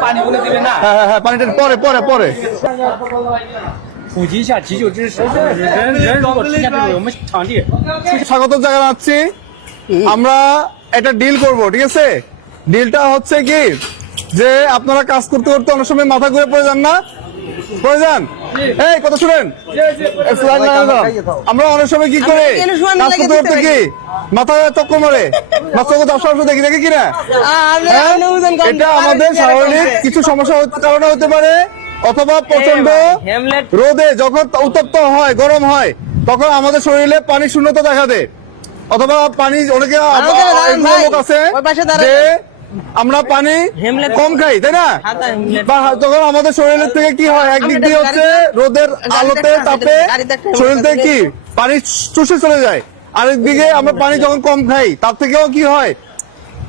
পানি বলে দিবে না হ্যাঁ হ্যাঁ হ্যাঁ পানিটা পরে পরে পরে 普及一下急救知识。人人如果出现这种我们场地 স্বাগত জানাচ্ছি আমরা একটা ডিল করব ঠিক আছে ডিলটা হচ্ছে কি যে আপনারা কাজ করতে করতে অনেক সময় মাথা ঘুরে পড়ে যান না পড়ে যান এই কথা শুনেন। আমরা অনেক সময় কি করে? কি? মাথা চক্কর মারে মাথা দেখি দেখি কিনা হ্যাঁ? এটা আমাদের শারীরিক কিছু সমস্যা কারণে হতে পারে। অথবা প্রচণ্ড রোদে যখন উত্তপ্ত হয় গরম হয় তখন আমাদের শরীরে পানি শূন্যতা দেখা দেয়। অথবা পানি অনেকে লোক আছে। যে আমরা পানি কম খাই তাই না? তখন আমাদের শরীরের থেকে কি হয়? একদিক দিয়ে হচ্ছে রোদের আলোতে তাপে শরীর থেকে কি? পানি চুষে চলে যায়। আরেকদিকে আমরা পানি যখন কম খাই তার থেকেও কি হয়?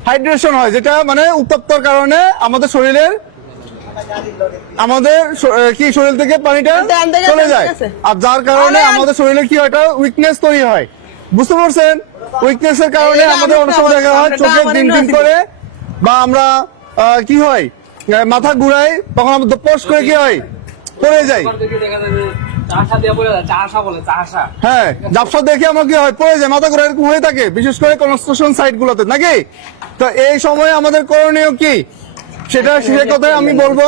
হাইড্রেশন হয় যেটা মানে উত্তপ্তর কারণে আমাদের শরীরের আমাদের কি শরীর থেকে পানিটা চলে যায়। আর যার কারণে আমাদের শরীরে কি হয়? উইকনেস তৈরি হয়। বুঝতে পারছেন? উইকনেস এর কারণে আমাদের অনেক সময় দেখা হয় আমার- চোখে আমার টিন টিন করে। বা আমরা আহ, কি হয়? মাথা ঘুরাই তখন আমরা দপস করে কি হয়? পড়ে যাই। হ্যাঁ জাপসা দেখে আমার কি হয়? পড়ে যায় মাথা ঘুরে এরকম হয়ে থাকে বিশেষ করে কনস্ট্রাকশন সাইট গুলোতে নাকি? তো এই সময় আমাদের করণীয় কি? সেটা সে কথাই আমি বলব।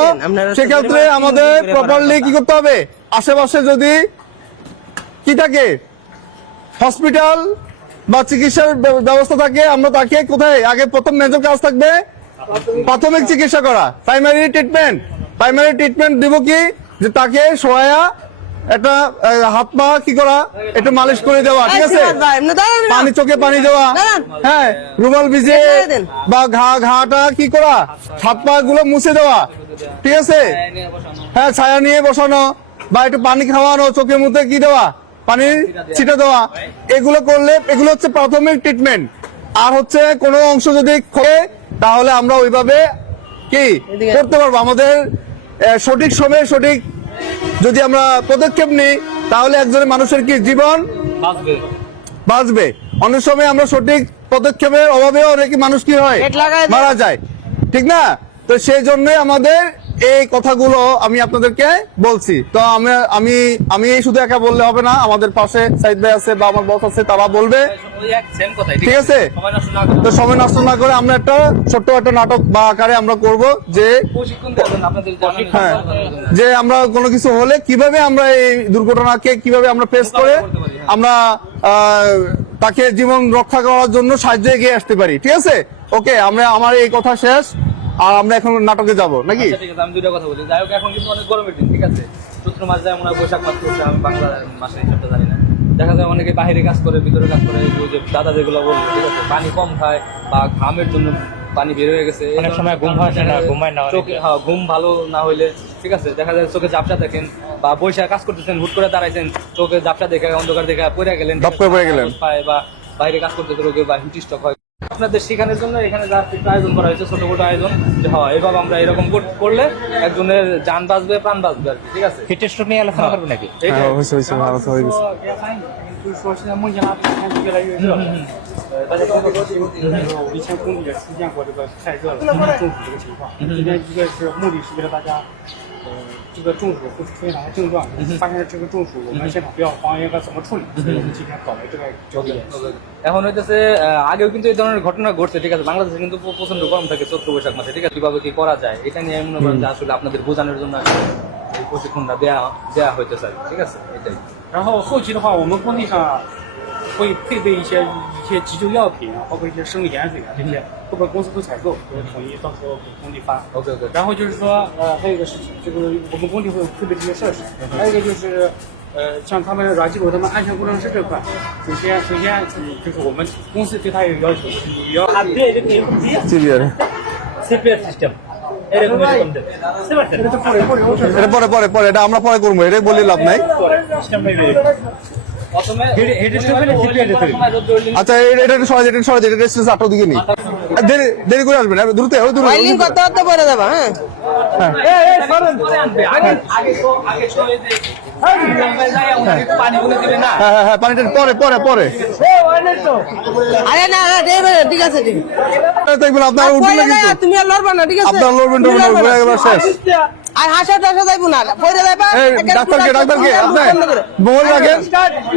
সেক্ষেত্রে আমাদের প্রপারলি কি করতে হবে? আশেপাশে যদি কি থাকে? হসপিটাল বা চিকিৎসার ব্যবস্থা থাকে আমরা তাকে কোথায়? আগে প্রথম মেজর কাজ থাকবে। প্রাথমিক চিকিৎসা করা। প্রাইমারি ট্রিটমেন্ট প্রাইমারি ট্রিটমেন্ট দিব কি? যে তাকে সহায়া একটা হাত পা কি করা? একটু মালিশ করে দেওয়া ঠিক আছে? পানি চোখে পানি দেওয়া। হ্যাঁ রুমাল ভিজে বা ঘা ঘাটা কি করা? হাত পা গুলো মুছে দেওয়া ঠিক আছে? হ্যাঁ ছায়া নিয়ে বসানো বা একটু পানি খাওয়ানো চোখে মুখে কি দেওয়া? পানির ছিটা দেওয়া। এগুলো করলে এগুলো হচ্ছে প্রাথমিক ট্রিটমেন্ট আর হচ্ছে কোনো অংশ যদি খোলে তাহলে আমরা ওইভাবে কি করতে পারব। আমাদের সঠিক সময়ে সঠিক যদি আমরা পদক্ষেপ নিই তাহলে একজনের মানুষের কি জীবন বাঁচবে। বাঁচবে। অনেক সময় আমরা সঠিক পদক্ষেপের অভাবে অনেক মানুষ কি হয়? মারা যায়। ঠিক না? তো সেই জন্যই আমাদের এই কথাগুলো আমি আপনাদেরকে বলছি। তো আমি আমি আমি শুধু একা বললে হবে না, আমাদের পাশে সাইদ ভাই আছে বা আমার বস আছে, তারা বলবে। ঠিক আছে? তো সময় নষ্ট না করে আমরা একটা ছোট্ট একটা নাটক বা আকারে আমরা করব যে হ্যাঁ যে আমরা কোনো কিছু হলে কীভাবে আমরা এই দুর্ঘটনাকে কীভাবে আমরা ফেস করে আমরা তাকে জীবন রক্ষা করার জন্য সাহায্য এগিয়ে আসতে পারি। ঠিক আছে? ওকে আমরা, আমার এই কথা শেষ। আর আমরা এখন নাটকে যাব নাকি? আচ্ছা, ঠিক আছে আমি দুইটা কথা বলি যাই হোক এখন কিন্তু অনেক গরমের দিন ঠিক আছে? চৈত্র মাস যায় মনে হয় বৈশাখ মাস চলছে আমি বাংলা মাসের হিসাবটা জানি না। দেখা যায় অনেকে বাইরে কাজ করে ভিতরে কাজ করে যে দাদা যেগুলো বলল ঠিক আছে? পানি কম খায় বা ঘামের জন্য পানি বের হয়ে গেছে অনেক সময় ঘুম আসে না, ঘুমায় না চোখে হ্যাঁ ঘুম ভালো না হইলে ঠিক আছে? দেখা যায় চোখে ঝাপসা দেখেন বা বৈশাখ কাজ করতেছেন হুট করে দাঁড়াইছেন চোখে ঝাপসা দেখে অন্ধকার দেখে পড়ে গেলেন করে পড়ে গেলেন। পায় বা বাইরে কাজ করতে রোগে বা হিট স্ট্রোক হয় আপনাদের শেখানোর জন্য এখানে যা একটু আয়োজন করা হয়েছে ছোট ছোট আয়োজন যে হয় এভাবে আমরা এরকম কর- করলে একজনের যান বাঁচবে প্রাণ বাঁচবে আর কি ঠিক আছে ফিটের স্ট্রোক নিয়ে আলোচনা করবে নাকি এইটাই। হ্যাঁ, হয়েছে, হয়েছে, ভালো হয়ে গেছে।就是说现在孟加拉这个天气越来越热了，呃，大家都知道一千公里也出现过这个太热了中暑这个情况。今天一个是目的是为了大家，呃， 这个中暑会出现哪些症状，发现这个中暑我们现场不要慌，应该怎么处理，所以我们今天搞了这个交流演示。 এখন হইতেছে আহ, আগেও কিন্তু এই ধরনের ঘটনা ঘটছে ঠিক আছে বাংলাদেশে কিন্তু প্র- প্রচন্ড গরম থাকে চৈত্র বৈশাখ মাসে ঠিক আছে কিভাবে কি করা যায় এটা নিয়ে আমি মনে করেন যে আসলে আপনাদের বোঝানোর জন্য আসলে এই প্রশিক্ষণটা দেয়া দেয়া হইতেছে আর কি, ঠিক আছে এটাই 然后后期的话，我们工地上会配备一些一 些急救药品啊，包括一些生理盐水啊这些，会被公司会采购，会统一到时候给工地发。 okay okay 然后就是说，呃，还有一个事情，就是我们工地会有配备这些设施，还有一个就是，呃，像他们软基础他们安全工程师这块，首先首先嗯就是我们公司对他有要求，就是你要 severe CPR system এরকম এরকম দেবে এটা পরে পরে পরে এটা আমরা পরে করবো এটা বলে লাভ নাই রোদ উঠলে- আচ্ছা এটা একটু এটা এটা দিকে নেই দেরি দেরি করে আসবেন হ্যাঁ, দ্রুত ওই দ্রুত ওয়েল্ডিং করতে করতে পরে যাবা হ্যাঁ। পরে আনবে। আগে আগে তো আগে তো এই যে লম্বায় যায়, আমাদের একটু পানি বলে দিবে না? হ্যাঁ হ্যাঁ হ্যাঁ পানিটা পরে পরে পরে। আরে না না ঠিক আছে, ঠিক আছে ঠিক। আছে আপনারা উঠবেন না ঠিক আপনার লড়বেন শেষ। আর হাসা টাসা যাইবো না। পরে যাইবা ডাক্তারকে পুরা ডাক্তারকে পুরা আপনি বন্ধ করে। মোবাইল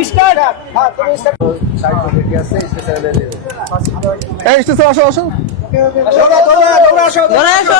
স্টার্ট এই স্টেশন আসো আসো। দৌড়া দৌড়া আসো দৌড়া আসো,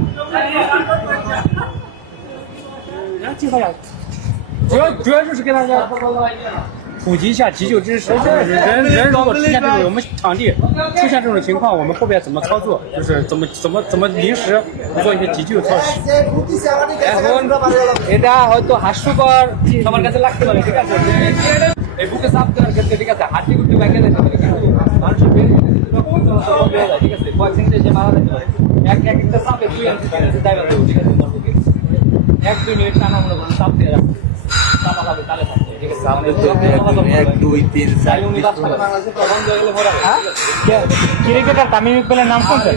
খা- খাওয়া দাওয়া বাবদ 主要主要就是给大家普及一下急救知识。人人如果出现这种我们场地出现这种情况，我们后边怎么操作？就是怎么怎么怎么临时做一些急救措施。 এখন এটা হয়তো হাস্যকর সবার কাছে লাগতে পারে ঠিক আছে যে এই বুকে চাপ দেওয়ার ক্ষেত্রে ঠিক আছে হাঁটি গুটি ব্যাগে যেতে পারে কিন্তু মানুষের বেরিয়ে রক্ত চলাচল বন্ধ হয়ে যায় ঠিক আছে কয়েক সেকেন্ডে যে মারা যেতে পারে এক এক একটা চাপে দুই আনতে পারে ড্রাইভার ঠিক আছে তোমার বুকে এক দুই মিনিট টানা মনে করুন চাপ দিয়ে রাখবে চাপা খাবে তালে থাকবে ঠিক আছে? আমাদের এক দুই তিন চার উনি হয়ে? ক্রিকেটার তামিম ইকবালের নাম শুনছেন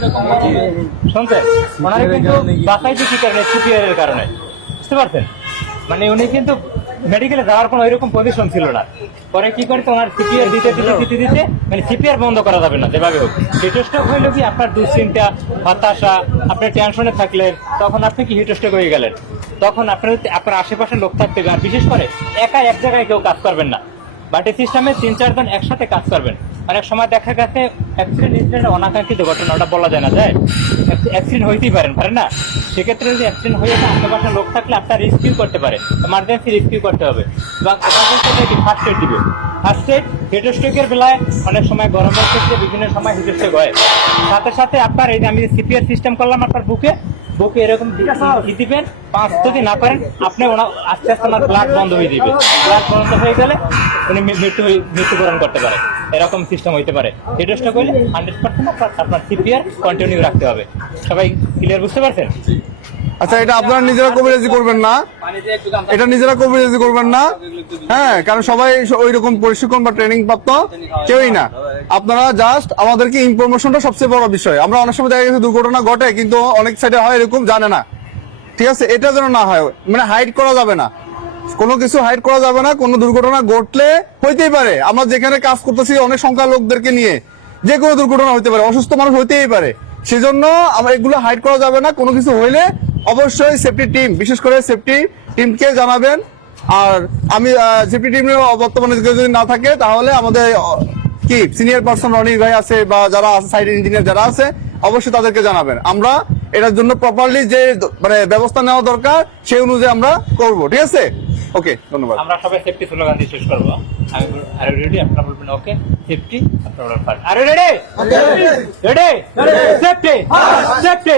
শুনছেন ওনারা কিন্তু বাসাই কি কারণে সিপিআর কারণে। বুঝতে পারছেন? মানে উনি কিন্তু মেডিকেলে যাওয়ার কোনো এরকম পজিশন ছিল না। পরে কি করে ওনার সিপিআর দিতে দিতে দিতে দিতে মানে সিপিআর বন্ধ করা যাবে না যেভাবে হোক। হিটোস্ট্রোক হইল কি আপনার দুশ্চিন্তা হতাশা আপনি টেনশনে থাকলেন তখন আপনি কি হিটোস্ট্রোক হয়ে গেলেন? তখন আপনার আপনার আশেপাশে লোক থাকতে আর বিশেষ করে একা এক জায়গায় কেউ কাজ করবেন না। বাটি সিস্টেমে তিন চারজন একসাথে কাজ করবেন। অনেক সময় দেখা গেছে অ্যাক্সিডেন্ট ইনসিডেন্ট অনাকাঙ্ক্ষিত ঘটনা, ওটা বলা যায় না, যায়? অ্যাক্সিডেন্ট হইতেই পারেন পারেন না? সেক্ষেত্রে যদি অ্যাক্সিডেন্ট হয়ে যায় আশেপাশে লোক থাকলে আপনার রেস্কিউ করতে পারে এমার্জেন্সি রেস্কিউ করতে হবে। এবং এমার্জেন্সি ফার্স্ট এড দিবে। ফার্স্ট এড হিটোস্ট্রোকের বেলায় অনেক সময় গরমের ক্ষেত্রে বিভিন্ন সময় হিটোস্ট্রোক হয়। সাথে সাথে আপনার এই যে আমি সিপিআর সিস্টেম করলাম আপনার বুকে বুকে এরকম দিবেন পাঁচ যদি না পারেন আপনি ওনার আস্তে আস্তে আমার ব্লাড বন্ধ হয়ে দিবে ব্লাড বন্ধ হয়ে গেলে উনি মৃত্যু মৃত্যুবরণ করতে পারে। এরকম সিস্টেম হইতে পারে। এড্রেসটা করলে হান্ড্রেড পার্সেন্ট আপনার সিপিআর কন্টিনিউ রাখতে হবে। সবাই ক্লিয়ার বুঝতে পারছেন? আচ্ছা এটা আপনারা নিজেরা কবিরাজি করবেন না। এটা নিজেরা কবিরাজি করবেন না। হ্যাঁ কারণ সবাই ওই রকম প্রশিক্ষণ বা ট্রেনিং প্রাপ্ত কেউই না। আপনারা জাস্ট আমাদেরকে ইনফরমেশনটা সবচেয়ে বড় বিষয়। আমরা অনেক সময় দেখা গেছে দুর্ঘটনা ঘটে, কিন্তু অনেক সাইডে হয় এরকম, জানে না। ঠিক আছে? এটা যেন না হয়। মানে হাইড করা যাবে না। কোনো কিছু হাইড করা যাবে না। কোনো দুর্ঘটনা ঘটলে হইতেই পারে। আমরা যেখানে কাজ করতেছি, অনেক সংখ্যা লোকদেরকে নিয়ে যে কোনো দুর্ঘটনা হইতে পারে। অসুস্থ মানুষ হইতেই পারে। সেজন্য আমরা এগুলো হাইড করা যাবে না। কোনো কিছু হইলে অবশ্যই সেফটি টিম বিশেষ করে সেফটি টিমকে জানাবেন। আর আমি সেফটি টিম বর্তমানে যদি না থাকে, তাহলে আমাদের কি সিনিয়র পার্সন রনির ভাই আছে বা যারা আছে সাইড ইঞ্জিনিয়ার যারা আছে, অবশ্যই তাদেরকে জানাবেন। আমরা এটার জন্য প্রপারলি যে মানে ব্যবস্থা নেওয়া দরকার, সেই অনুযায়ী আমরা করব। ঠিক আছে? ওকে ধন্যবাদ। আমরা সবাই সেফটি স্লোগান দিয়ে শেষ করব। আমি আর রেডি আপনারা বলবেন ওকে সেফটি আপনারা first R ready ready safety safety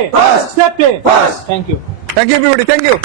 safety thank you thank you everybody thank you